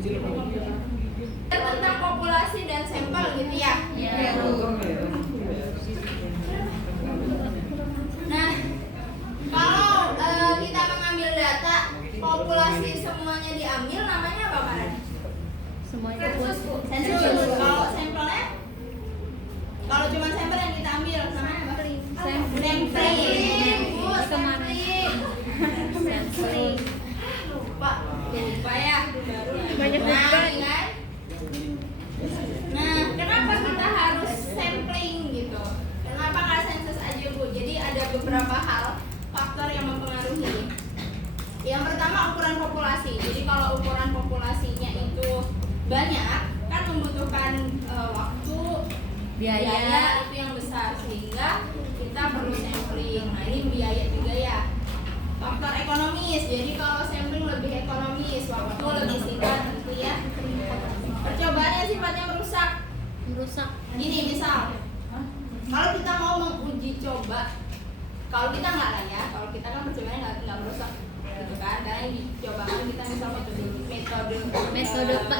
Tentang populasi dan sampel gitu ya. Iya. Nah, kalau kita mengambil data populasi semuanya diambil, namanya apa kan? Semuanya Sensus. Kalau sampelnya, kalau cuma sampel yang kita ambil, namanya apa? Sampling. Sampling. Lupa ya. Banyak Nah, lupa. kan? Nah, kenapa kita harus sampling gitu? Kenapa nggak sensus aja Bu? Jadi ada beberapa hal faktor yang mempengaruhi. Yang pertama ukuran populasi. Jadi kalau ukuran populasinya itu banyak, kan membutuhkan waktu, biaya itu yang besar, sehingga kita perlu sampling. Nah ini biaya juga ya. Faktor ekonomis. Jadi kalau sampling lebih ekonomis, waktu lebih singkat gitu ya. Percobaan yang sifatnya merusak. Gini misal, kalau kita mau menguji coba, kalau kita nggak lah ya, kalau kita kan percobaannya nggak merusak, gitu kan? Karena yang dicobakan kita misal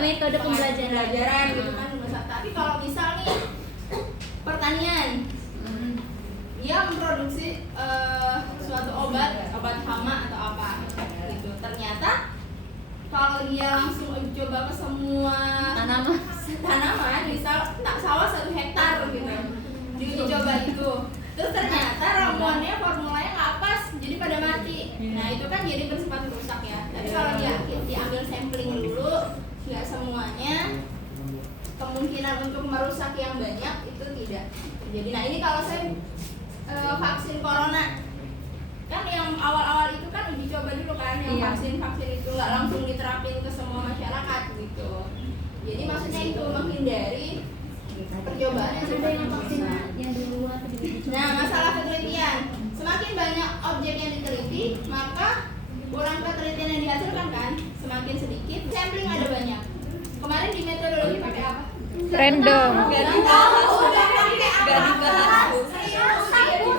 metode pembelajaran gitu kan merusak. Tapi kalau misal nih pertanian, dia memproduksi suatu obat hama atau apa, gitu. Ternyata kalau dia langsung uji coba ke semua tanaman, misal sawah 1 hektar gitu, diuji coba itu, terus ternyata ramuannya formulanya nggak pas, jadi pada mati. Nah itu kan jadi bersifat merusak ya. Tapi kalau dia diambil sampling dulu, nggak semuanya, kemungkinan untuk merusak yang banyak itu tidak. Jadi nah ini kalau saya vaksin corona, kan yang awal-awal itu kan uji coba dulu kan, yang vaksin itu nggak langsung diterapin ke semua masyarakat gitu. Jadi maksudnya itu menghindari percobaan yang sebenarnya vaksin. Nah masalah penelitian, semakin banyak objek yang diteliti, maka kurang penelitian yang dihasilkan kan semakin sedikit. Sampling ada banyak. Kemarin di metodologi pakai apa? Random. Gak dibahas.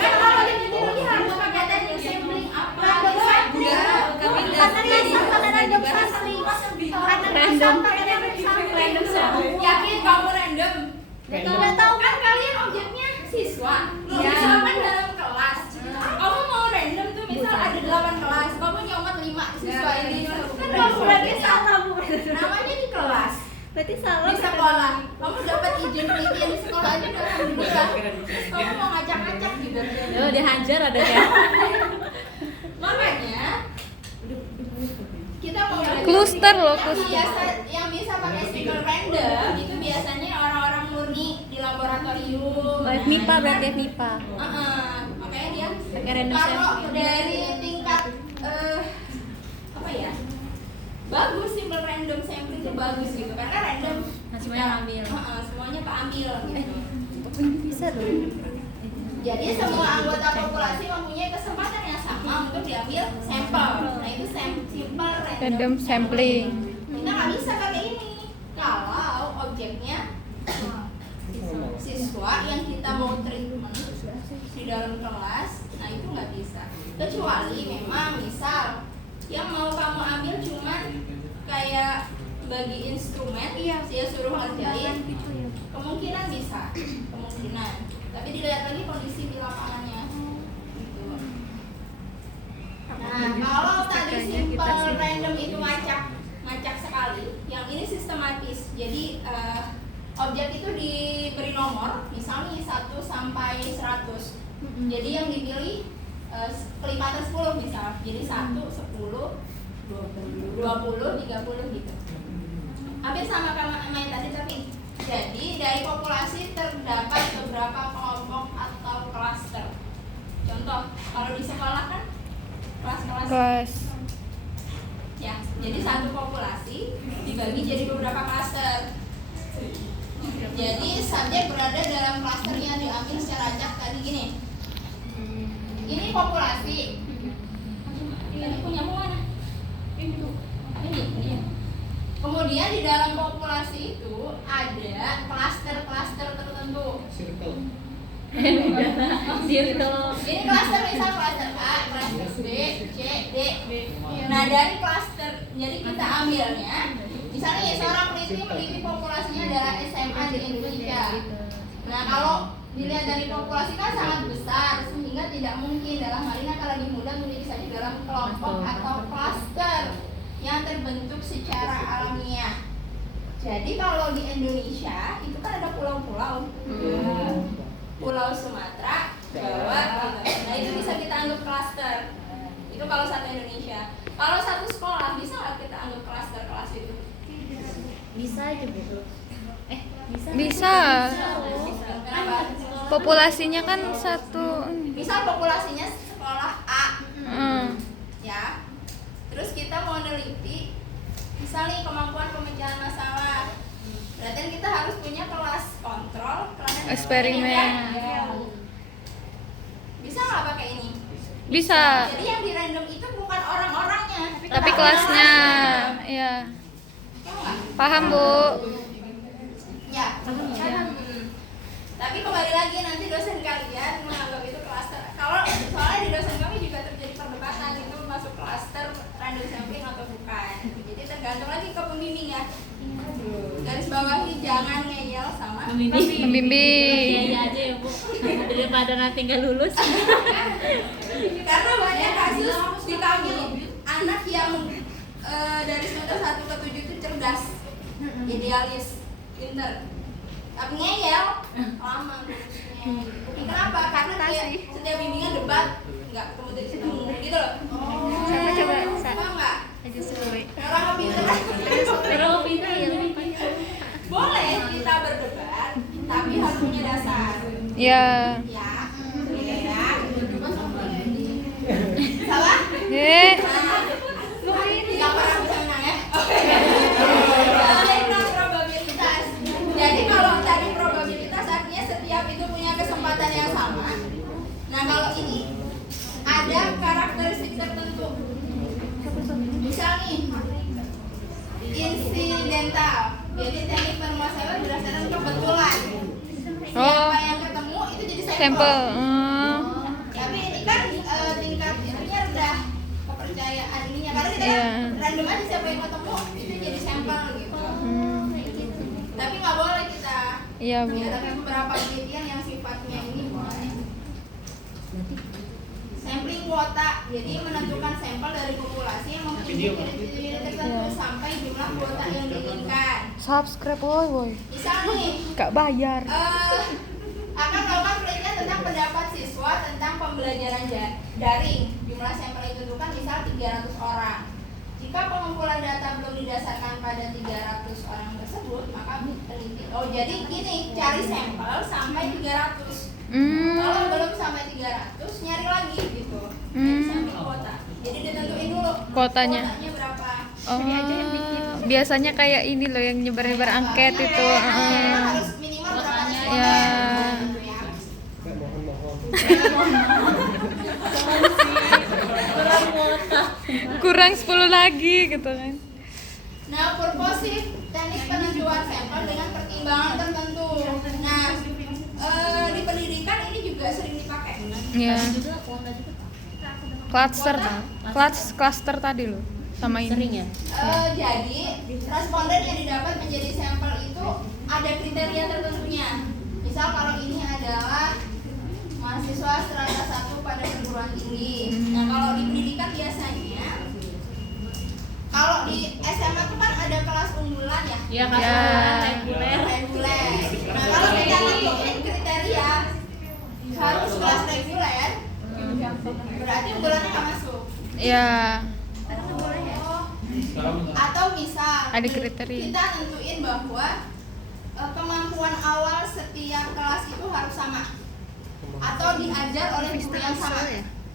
Kan kalau di metodologi harus pakai teknik sampling apa? Random sampling. Yakin kamu random? Nggak tahu kan kalian objeknya siswa. Siswa kan dalam kelas. Kamu mau random tuh misal ada 8 kelas, kamu nyomot 5 siswa ini. Kan kamu berarti salah Bu. Namanya di kelas. Berarti salah Di sekolah, kamu dapat izin penelitian di sekolah aja udah alhamdulillah. Terus kamu mau ngacak-ngacak gitu. Oh, dihajar ada ya. Makanya kita mau belajar Cluster loh, yang bisa pakai single random itu biasanya orang-orang murni di laboratorium. MIPA berarti MIPA. Makanya dia Pakai random kalau sampling. dari tingkat apa ya? Bagus simple random sampling itu bagus gitu karena random semuanya ambil. Semuanya keambil gitu. Ini bisa dong. Jadi semua anggota populasi mempunyai kesempatan yang sama untuk diambil sampel. Nah itu simple Random sampling. Kita nggak bisa pakai ini kalau objeknya siswa yang kita mau treatment di dalam kelas. Nah itu nggak bisa. Kecuali memang misal yang mau kamu ambil cuman kayak bagi instrumen, dia suruh ngerjain, kemungkinan bisa, kemungkinan. Tapi dilihat lagi kondisi di lapangannya. Gitu. Nah, kalau tadi simple random itu ngacak sekali, yang ini sistematis. Jadi objek itu diberi nomor, misalnya 1 sampai 100. Jadi yang dipilih kelipatan 10 misal. Jadi 1, 10, 20, 30 gitu. Hampir sama yang tadi tapi jadi dari populasi terdapat beberapa kelompok atau klaster. Contoh, kalau di sekolah kan kelas. Ya, jadi satu populasi dibagi jadi beberapa klaster. Jadi subjek berada dalam klaster yang diambil secara acak tadi gini. Ini populasi. Ini punyamu mana? Ini. Kemudian di dalam populasi itu ada klaster-klaster tertentu. Circle. Ini klaster misal klaster A, klaster B, C, D. Nah dari klaster, jadi kita ambilnya di Misalnya ya, seorang peneliti meneliti populasinya adalah SMA di Indonesia. Nah, kalau dilihat dari populasi kan sangat besar, sehingga tidak mungkin dalam hal ini akan lebih mudah meneliti saja dalam kelompok atau klaster yang terbentuk secara alamiah. Jadi kalau di Indonesia itu kan ada pulau-pulau, Pulau Sumatera, Jawa, gitu. Nah itu bisa kita anggap klaster. Itu kalau satu Indonesia. Kalau satu sekolah bisa nggak kita anggap klaster kelas itu? Bisa aja Bu. Bisa. Kenapa? Populasinya kan satu. Misal populasinya sekolah A, ya. Terus kita mau neliti, misal nih kemampuan pemecahan masalah. Berarti kan kita harus punya kelas kontrol, kelas Eksperimen. Bisa nggak pakai ini? Bisa. Jadi yang di random itu bukan orang-orangnya, Tapi kelasnya, ya. Ya nggak? Paham Bu? Ya. Tapi kembali lagi nanti dosen kalian menganggap itu klaster. Kalau soalnya di dosen kami juga terjadi perdebatan itu masuk klaster random sampling atau bukan. Jadi tergantung lagi ke pembimbing ya. Garis bawahi jangan ngeyel sama Pembimbing. Iya aja ya Bu. Daripada nanti nggak lulus. karena banyak kasus di kami anak yang dari semester 1 ke 7 itu cerdas, idealis, pinter, tapi ngeyel lama lulusnya. Kenapa? Karena kayak setiap bimbingan debat nggak ketemu dari situ gitu loh. Coba. Paham nggak? Orang pinter Kalau pintar ya lebih pintar. boleh kita berdebat, tapi harus punya dasar. Ya. Ya, ya. Salah? Nah, yang pernah bisa menang ya. Jadi probabilitas. Jadi kalau tadi probabilitas artinya setiap itu punya kesempatan yang sama. Nah kalau ini ada karakteristik tertentu. Misal nih, insidental. Jadi teknik permasalahan berdasarkan kebetulan. Siapa yang ketemu itu jadi Sampel. Tapi ini kan tingkat ininya rendah, kepercayaan ininya karena kita Iya. random aja siapa yang ketemu itu jadi sampel gitu. Tapi nggak boleh kita. Iya Bu. Ya, tapi beberapa penelitian yang sifatnya ini boleh. Sampling kuota, jadi menentukan sampel dari populasi yang mempunyai kriteria tertentu sampai jumlah kuota yang diinginkan. Subscribe woy. Misal nih, Gak bayar. akan melakukan penelitian tentang pendapat siswa tentang pembelajaran daring. Jumlah sampel yang ditentukan misal 300 orang. Jika pengumpulan data belum didasarkan pada 300 orang tersebut, maka peneliti. Oh, jadi gini, cari sampel sampai 300. Kalau belum sampai 300, nyari lagi gitu. Jadi sampling kuota. Jadi ditentuin dulu Kuotanya. berapa. Biasanya kayak ini loh yang nyebar-nyebar angket itu. Harus minimal berapa responden Ya. gitu ya. Kurang 10 lagi gitu kan. Nah, purposif teknik penentuan sampel dengan pertimbangan tertentu. Nah, di pendidikan ini juga sering dipakai. Iya. Juga kuota juga. Cluster tadi loh sama ini. Sering ya? Jadi responden yang didapat menjadi sampel itu ada kriteria tertentunya. Misal kalau ini adalah mahasiswa strata 1 pada perguruan tinggi. Nah kalau di pendidikan biasanya, kalau di SMA itu kan ada kelas unggulan ya. Iya Ya. reguler. Reguler. Nah kalau kita tentuin kriteria harus kelas reguler, berarti unggulannya nggak masuk. Ya. Atau misal Ada kriteria. kita tentuin bahwa kemampuan awal setiap kelas itu harus sama atau diajar oleh guru yang sama.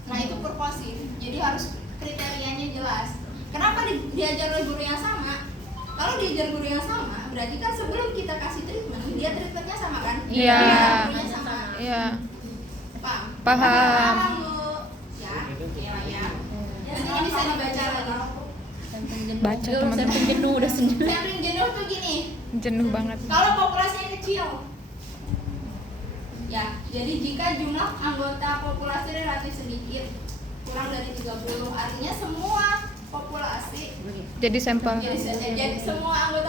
Nah itu purposif, jadi harus kriterianya jelas. Kenapa diajar oleh guru yang sama? Kalau diajar guru yang sama, berarti kan sebelum kita kasih treatment, dia treatmentnya sama kan? Iya. Gurunya sama. Iya. Paham? Paham. Bu. Ya, ya. Dan ini bisa dibaca lagi. Baca teman-teman. Samping jenuh udah sendiri. Sampling jenuh tuh gini. Jenuh banget. Kalau populasinya kecil, ya, jadi jika jumlah anggota populasi relatif sedikit, kurang dari 30, artinya semua populasi Jadi sampel. jadi semua anggota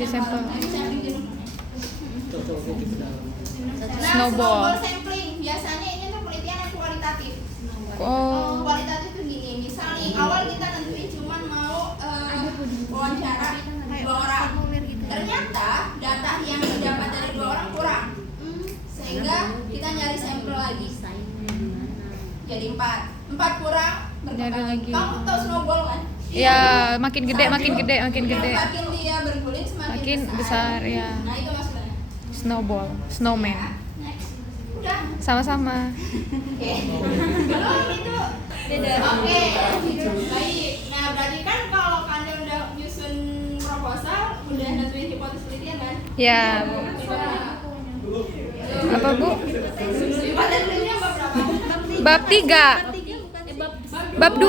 Uji sampel. Sampling jenuh. Nah, Snowball. sampling biasanya ini tuh penelitian yang kualitatif. Oh. Kualitatif tuh gini, misal nih awal kita nentuin cuman mau wawancara 2 orang. Ternyata data yang didapat dari 2 orang kurang, sehingga kita nyari sampel lagi. Jadi 4 kurang. Nyari lagi. Kamu tahu snowball kan? Ya, makin gede, makin gede, makin gede. Makin dia berguling semakin Makin besar, ya. Nah itu maksudnya. Snowball, snowman. Next. Udah. Sama-sama. Oke. Belum itu. Beda. Oke. Baik. Nah, berarti kan kalau kalian udah nyusun proposal, udah nentuin hipotesis penelitian kan? Ya. Apa, Bu? Hipotesis penelitian bab berapa? Bab 3. Bab 2.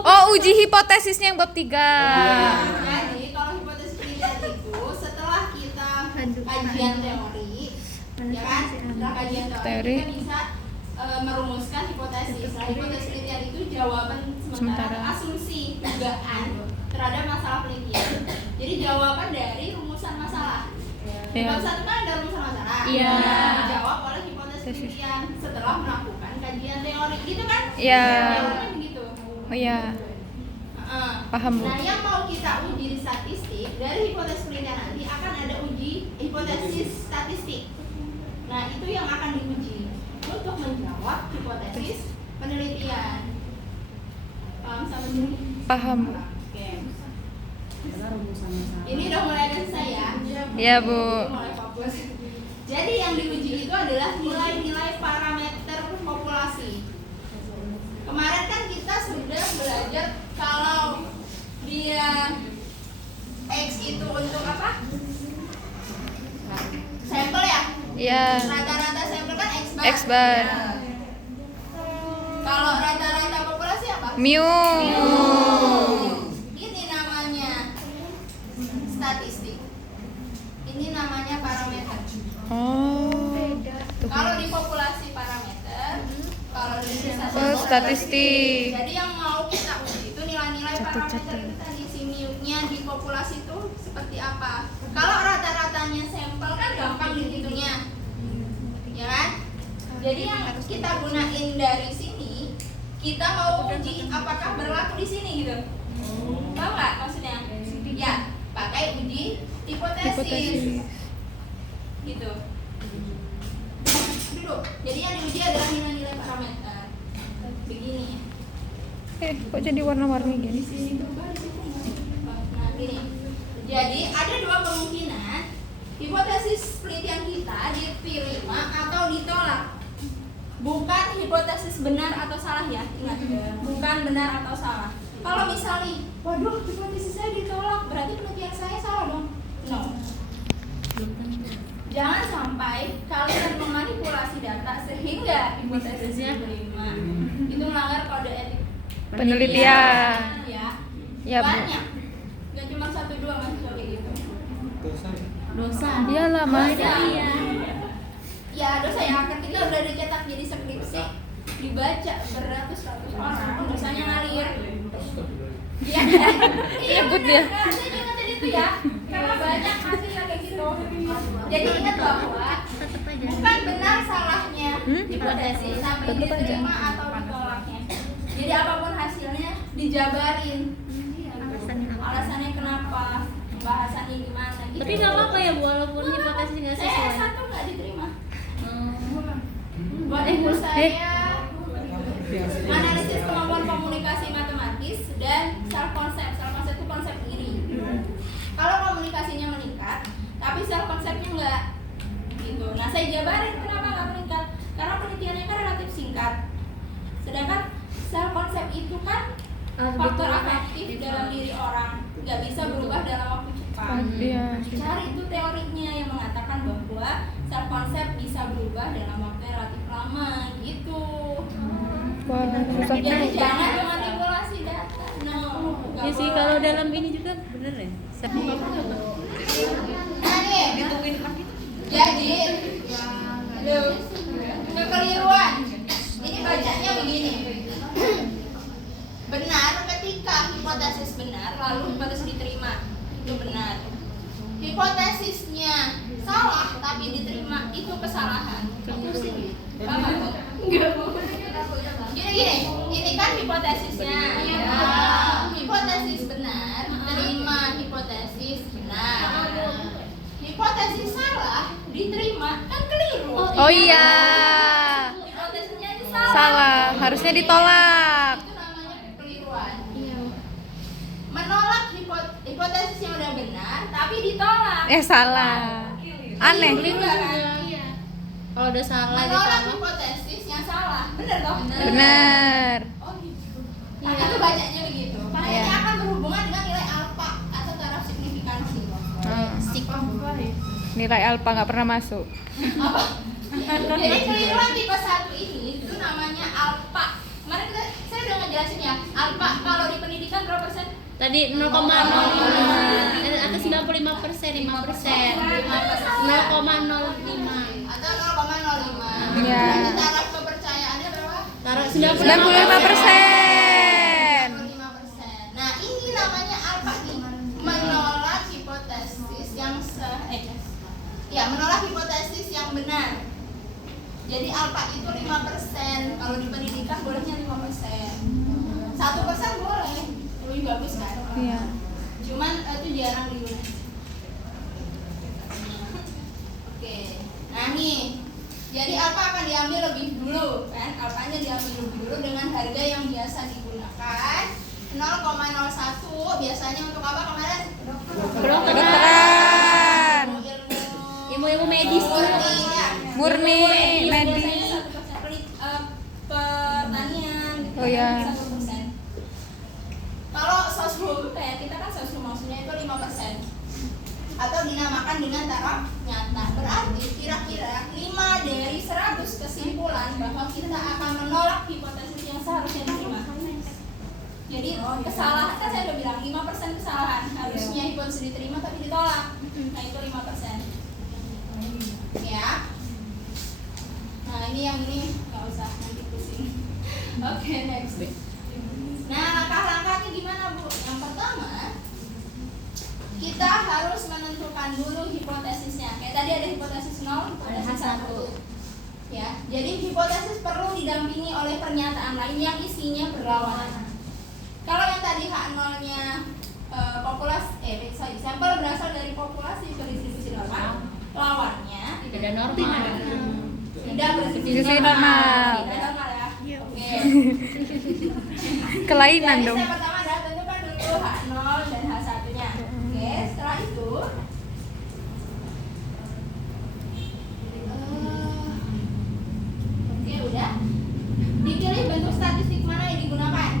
Oh, uji hipotesisnya yang bab 3. Jadi kalau hipotesis penelitian itu setelah kita kajian teori, ya kan? Setelah kajian teori, kita bisa merumuskan hipotesis. Nah, hipotesis penelitian itu jawaban sementara asumsi dugaan terhadap masalah penelitian. Jadi jawaban dari rumusan masalah. Bab 1 kan ada rumusan masalah. Iya. Dijawab oleh hipotesis penelitian setelah melakukan kajian teori, gitu kan? Iya. Teorinya begitu. Oh ya, paham, Bu. Nah, yang mau kita uji di statistik dari hipotesis penelitian nanti akan ada uji hipotesis statistik. Nah, itu yang akan diuji untuk menjawab hipotesis penelitian. Paham sampai sini? Paham, Bu. Oke. Ini udah mulai ada saya. Ya, Bu. Mulai fokus. Jadi yang diuji itu adalah nilai-nilai parameter populasi. Kemarin kan kita sudah belajar kalau dia X itu untuk apa? Sampel ya? Ya. Rata-rata sampel kan X bar. X bar. Kalau rata-rata populasi apa? Mu. Ini namanya statistik. Ini namanya parameter. Oh. Kalau di populasi parameter, kalau di Oh, statistik. Jadi yang mau kita uji itu nilai-nilai parameter kita di sini-nya di populasi itu seperti apa. Kalau rata-ratanya sampel kan gampang dihitungnya, ya kan? Jadi yang kita gunain dari sini, kita mau uji apakah berlaku di sini gitu. Tahu nggak maksudnya? Ya, pakai uji hipotesis. Gitu. Duduk. Jadi yang diuji adalah nilai-nilai parameter. Begini. Kok jadi warna-warni gini? Nah, gini. Jadi ada 2 kemungkinan hipotesis penelitian kita diterima atau ditolak. Bukan hipotesis benar atau salah ya, ingat. Bukan benar atau salah. Kalau misalnya, waduh hipotesis saya ditolak, berarti penelitian saya salah dong. No. Jangan sampai kalian memanipulasi data sehingga hipotesisnya diterima. Itu melanggar kode etik Penelitian. ya. Ya, Bu. Banyak. Gak cuma 1-2 mahasiswa kayak gitu. Dosa. Iyalah, Mas. Iya. Ya dosa ya, ketika udah dicetak jadi skripsi dibaca beratus-ratus orang, dosanya ngalir. Iya. Iya Nyebut benar. dia. Saya juga tadi itu ya. Karena banyak hasil yang kayak gitu. Jadi ingat bahwa bukan benar salahnya hipotesis, tapi Tetep aja. diterima atau ditolaknya. Jadi apapun hasilnya dijabarin. Alasannya kenapa, bahasannya gimana gitu. Tapi nggak apa-apa ya, Bu, walaupun hipotesis nggak Saya sesuai. S1 nggak diterima. Buat ibu saya analisis kemampuan komunikasi matematis dan self concept. Self concept itu konsep diri. Kalau komunikasinya meningkat, tapi self conceptnya enggak, gitu. Nah saya jabarin kenapa nggak meningkat. Karena penelitiannya kan relatif singkat. Sedangkan self concept itu kan faktor afektif dalam diri orang, nggak bisa berubah dalam waktu cepat. Iya. Cari itu teorinya yang mengatakan bahwa self concept bisa berubah dalam waktu yang relatif lama, gitu. Wah, susah Jadi juga. jangan memanipulasi data. No. nggak Ya sih, boleh. kalau dalam ini juga bener ya. Nah nih, jadi, aduh, kekeliruan. Ini bacanya begini. Benar ketika hipotesis benar, lalu hipotesis diterima. itu benar. Hipotesisnya salah tapi diterima itu kesalahan. Gini, ini kan hipotesisnya. Hipotesis benar, diterima hipotesis benar. Hipotesis salah, diterima kan keliru. Oh iya. Hipotesisnya ini salah. Salah, harusnya ditolak. Itu namanya kekeliruan. Menolak hipotesis yang udah benar, tapi ditolak. Salah. Aneh. Keliru juga kan? Kalau udah salah Menolak ditolak. hipotesis yang salah, benar toh? Benar. Oh gitu. Nah, itu bacanya begitu. Nah, ini Iya. akan berhubungan dengan nilai alfa atau taraf signifikansi. Nilai alfa nggak pernah masuk. Apa? Jadi keliruan tipe 1 ini itu namanya alfa. Kemarin saya udah ngejelasin ya. Alfa kalau di pendidikan berapa persen? Tadi 0,05 atau 95%, 5%. 0,05. Atau 0,05. Iya. Berarti taraf kepercayaannya berapa? Taruh 95%. 95%. Nah, ini namanya alfa nih. Menolak hipotesis yang menolak hipotesis yang benar. Jadi alfa itu 5%. Kalau di pendidikan bolehnya 5%. 1% boleh. Lebih bagus kan? Iya. Cuman itu jarang digunakan. Oke. Nah, nih. Jadi alfa akan diambil lebih dulu, kan? Alfanya diambil lebih dulu dengan harga yang biasa digunakan 0,01. Biasanya untuk apa kemarin? Kedokteran. Ilmu-ilmu medis Murni, ya. Murni, medis. Biasanya 1% pertanian. Gitu. Oh, ya. 1%. Kalau soshum kayak kita kan soshum maksudnya itu 5%. Atau dinamakan dengan taraf nyata. Berarti kira-kira 5 dari 100 kesimpulan bahwa kita akan menolak hipotesis yang seharusnya diterima. Jadi kesalahan kan saya udah bilang 5% kesalahan. Harusnya hipotesis diterima tapi ditolak. Nah, itu 5%. Ya. Nah, ini yang ini nggak usah nanti pusing. Oke, next. Nah, langkah-langkahnya gimana, Bu? Yang pertama, kita harus menentukan dulu hipotesisnya. Kayak tadi ada hipotesis 0, hipotesis 1. Ya, jadi hipotesis perlu didampingi oleh pernyataan lain yang isinya berlawanan. Kalau yang tadi H0-nya sampel berasal dari populasi berdistribusi normal, lawannya tidak normal. tidak Berdistribusi normal. Tidak normal ya. Oke. Kelainan Jadi dong. step pertama adalah tentukan dulu H0 dan H1-nya. Oke, setelah itu oke, udah. Dipilih bentuk statistik mana yang digunakan.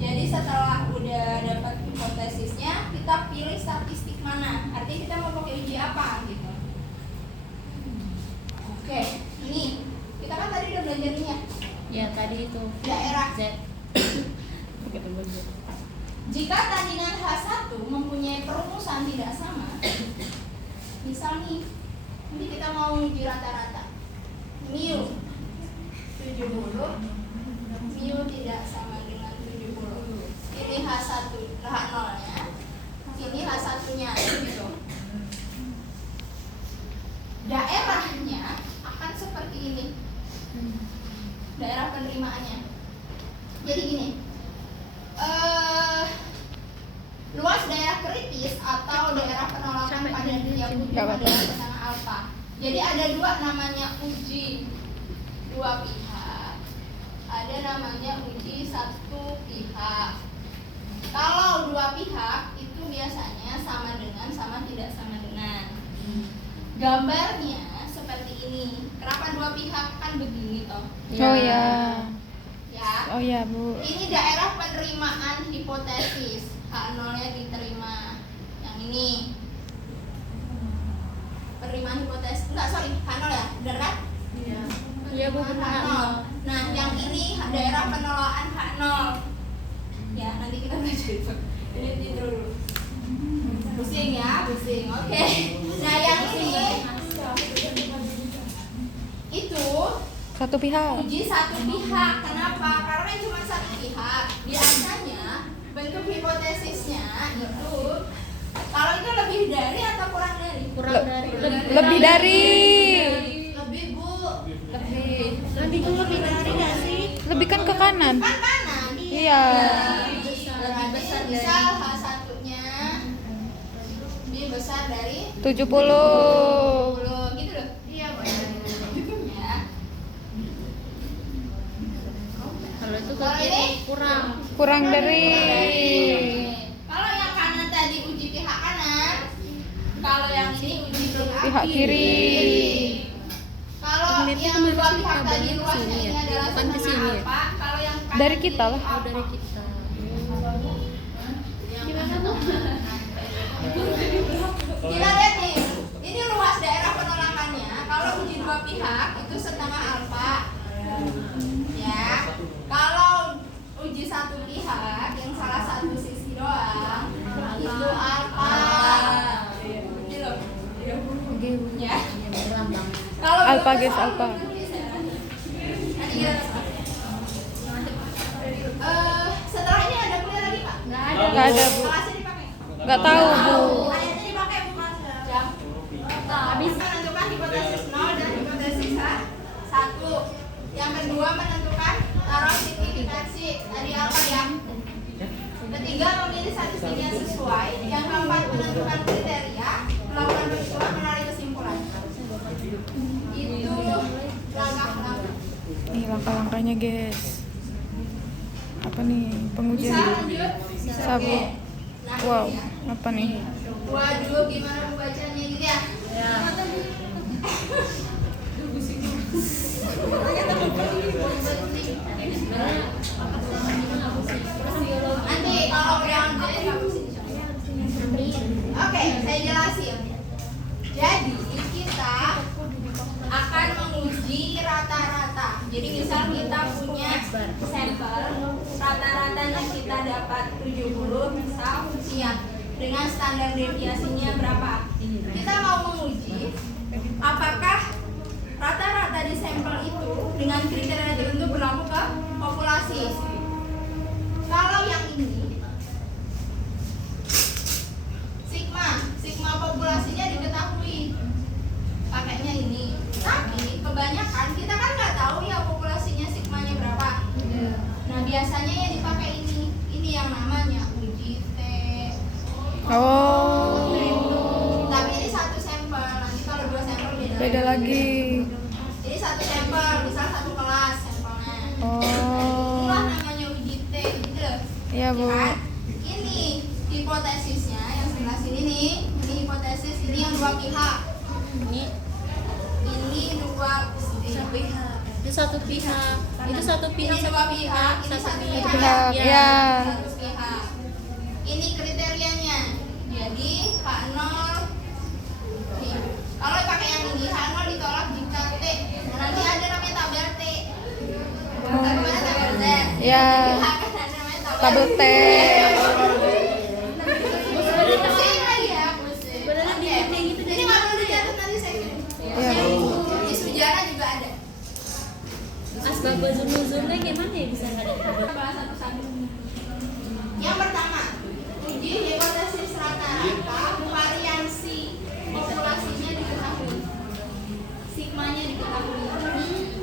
Jadi setelah udah dapat hipotesisnya, kita pilih statistik mana. Artinya kita mau pakai uji apa gitu. Oke, ini kita kan tadi udah belajar ini ya. Ya tadi itu Daerah. Z. Jika tandingan H1 mempunyai perumusan tidak sama, misal nih, nanti kita mau uji rata-rata. Mu 70, mu tidak sama dengan 70. Ini H1, H0-nya, ini H1-nya gitu. Daerahnya akan seperti ini. Daerah penerimaannya. Jadi gini. Luas daerah kritis atau daerah penolakan pada tiap uji adalah pasangan alfa. Jadi ada dua namanya uji dua pihak. Ada namanya uji satu pihak. Kalau dua pihak itu biasanya sama dengan sama tidak sama dengan. Gambarnya seperti ini. Kenapa dua pihak kan begini toh? Oh ya. Ya. Oh ya, Bu. Ini daerah penerimaan hipotesis. H0-nya diterima. Yang ini. Penerimaan hipotesis. H0 ya? Benar kan? Iya. Iya, Bu, Penerimaan benar. H0. Nah, yang ini daerah penolakan H0. Ya, nanti kita belajar itu. Ini dulu. Pusing ya, pusing. Oke. Nah, yang ini itu Satu pihak. uji satu pihak. Kenapa? Karena cuma satu pihak. Biasanya bentuk hipotesisnya itu kalau dari atau kurang dari? Kurang dari. Lebih dari. Lebih, Bu. Lebih dari nggak sih? Lebih kan ke kanan. Kan kanan. Iya. Lebih besar dari. Misal H1-nya lebih besar dari 70. 10 gitu loh. Iya, benar. Ya. Kalau itu Kalau ini kurang. Kurang dari. Kalau yang kanan tadi uji pihak kanan, kalau yang ini uji Pihak kiri. Kalau yang dua pihak tadi luasnya ini adalah Bukan ke sini ya? alfa, kalau yang kanan Dari kita lah. Oh, dari kita. Gimana tuh? Kita lihat nih, ini luas daerah penolakannya. Kalau uji dua pihak itu setengah alfa, ya. Kalau uji satu pihak yang salah satu sisi doang itu alfa. Gitu loh. Ya. Kalau Alfa, belum guys, soal alfa. nanti kita setelah ini ada kuliah lagi Pak? Nggak ada, Bu. Kelasnya dipakai? Nggak tahu, Bu. Ayatnya dipakai Bu Mas. Jam. Habis menentukan hipotesis 0 dan hipotesis H1. Yang kedua menentukan taruh signifikansi tadi alfa ya. Ketiga memilih statistik yang sesuai. Yang keempat menentukan kriteria, melakukan perhitungan, menarik kesimpulan. Itu langkah-langkah. Nih langkah-langkahnya, guys. Apa nih? Bisa Pengujian lanjut? sabu. Oke. Nah, Wow, ini ya. apa nih? Waduh, gimana membacanya gitu ya? Nanti kalau udah jadi nggak pusing. Oke, saya jelasin. Jadi kita akan menguji rata-rata. Jadi misal kita punya sampel rata-ratanya kita dapat 70 misal usia dengan standar deviasinya berapa? Kita mau menguji apakah rata-rata di sampel itu dengan kriteria tertentu berlaku ke populasi. Kalau yang ini sigma populasinya diketahui pakainya ini, tapi kebanyakan kita kan nggak tahu ya populasinya sigmanya berapa. Nah biasanya yang dipakai ini yang namanya uji T. Oh, Tapi ini satu sampel, nanti kalau dua sampel beda lagi. Ini satu sampel, misal satu kelas sampelnya. Oh, Itulah namanya uji T gitu loh. iya, Bu. Kan? Ini hipotesisnya yang sebelah sini nih. Ini hipotesis, ini yang dua pihak. Ini dua pihak. Itu satu pihak. Itu satu pihak. Ini dua pihak, ini satu pihak. Pihak, ya. Satu pihak. Ini kriterianya. Jadi H0 nih. Kalau pakai yang ini H0 ditolak jika T. Nah, nanti ada namanya tabel T. Bagaimana tabel T? Ya. Jadi H kan ada namanya Tabel T. Pusing lagi ya, pusing. Oke. Ini nggak perlu dicatat, nanti saya kirim. Iya, Bu. Di sejarah juga ada. Asbabul nuzulnya gimana ya bisa nggak ada? Kita bahas satu-satu. Yang pertama, uji hipotesis rata-rata variansi populasinya diketahui, sigmanya diketahui.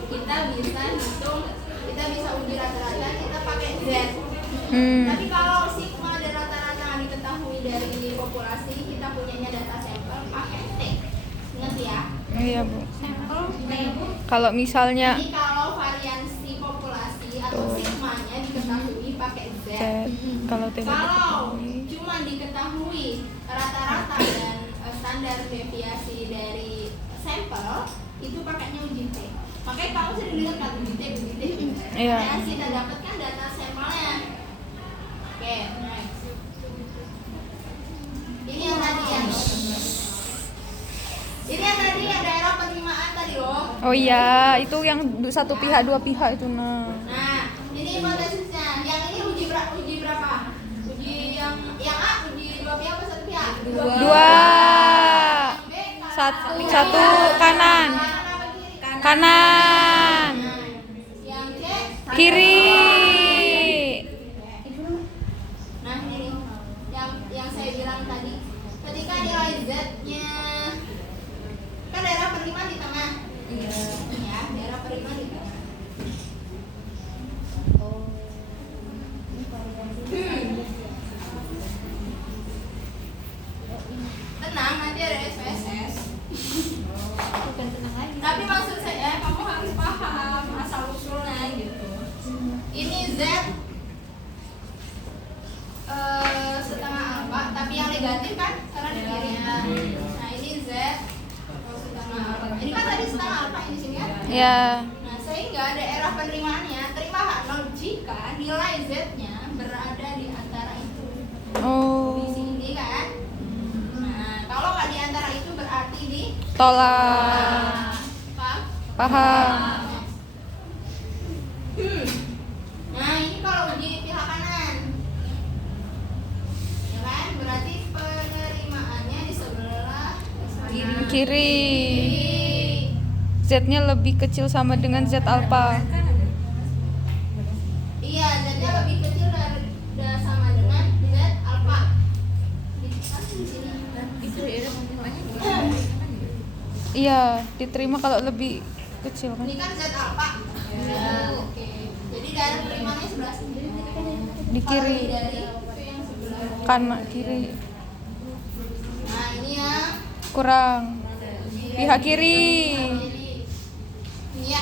Kita bisa hitung, kita bisa uji rata-rata, kita pakai Z. Tapi kalau sigma dan rata-rata nggak diketahui dari populasi, kita punyanya data sampel pakai T. Ingat ya? Iya, Bu. Sampel T. Kalau misalnya Ini kalau variansi populasi atau Tuh. sigmanya diketahui pakai Z. Z, kalau tidak Kalau diketahui. cuma diketahui rata-rata dan standar deviasi dari sampel, itu pakainya uji T. Makanya kamu sering dengar kan uji T. Iya. Yang kita dapatkan data sampelnya. Oke, next. Ini yang tadi ya. Ini yang tadi yang daerah penerimaan tadi loh. Oh iya, itu yang satu pihak, dua pihak itu nah. Nah, ini hipotesisnya. Yang ini uji berapa? Uji yang A uji dua pihak atau satu pihak? Dua. Yang B Satu kanan. apa kiri? Kanan. Yang C Kiri. Nah, ini yang saya bilang tadi. Ketika nilai Z Z setengah alfa, tapi yang negatif kan karena di kiri. Nah ini Z setengah alfa. Ini kan tadi setengah alfa ini sini kan? Ya. Nah sehingga daerah penerimaannya terima H0 jika nilai Z-nya berada di antara itu. Di Oh. sini kan? Nah kalau nggak di antara itu berarti di Tolak. Paham. Nah ini kalau uji pihak kanan, ya kan? Berarti penerimaannya di sebelah Kiri. kiri. Z-nya lebih kecil sama dengan Z alpha. Iya, Z-nya lebih kecil dari sama dengan Z alpha. Kan di sini. Iya, diterima kalau lebih kecil kan. Ini kan Z alpha. Ya, oke. Jadi daerah penerimaannya sebelah sini. Di Kalau kiri. dari itu yang sebelah Kanan kiri. Nah ini yang Kurang. Pihak kiri. ini ya.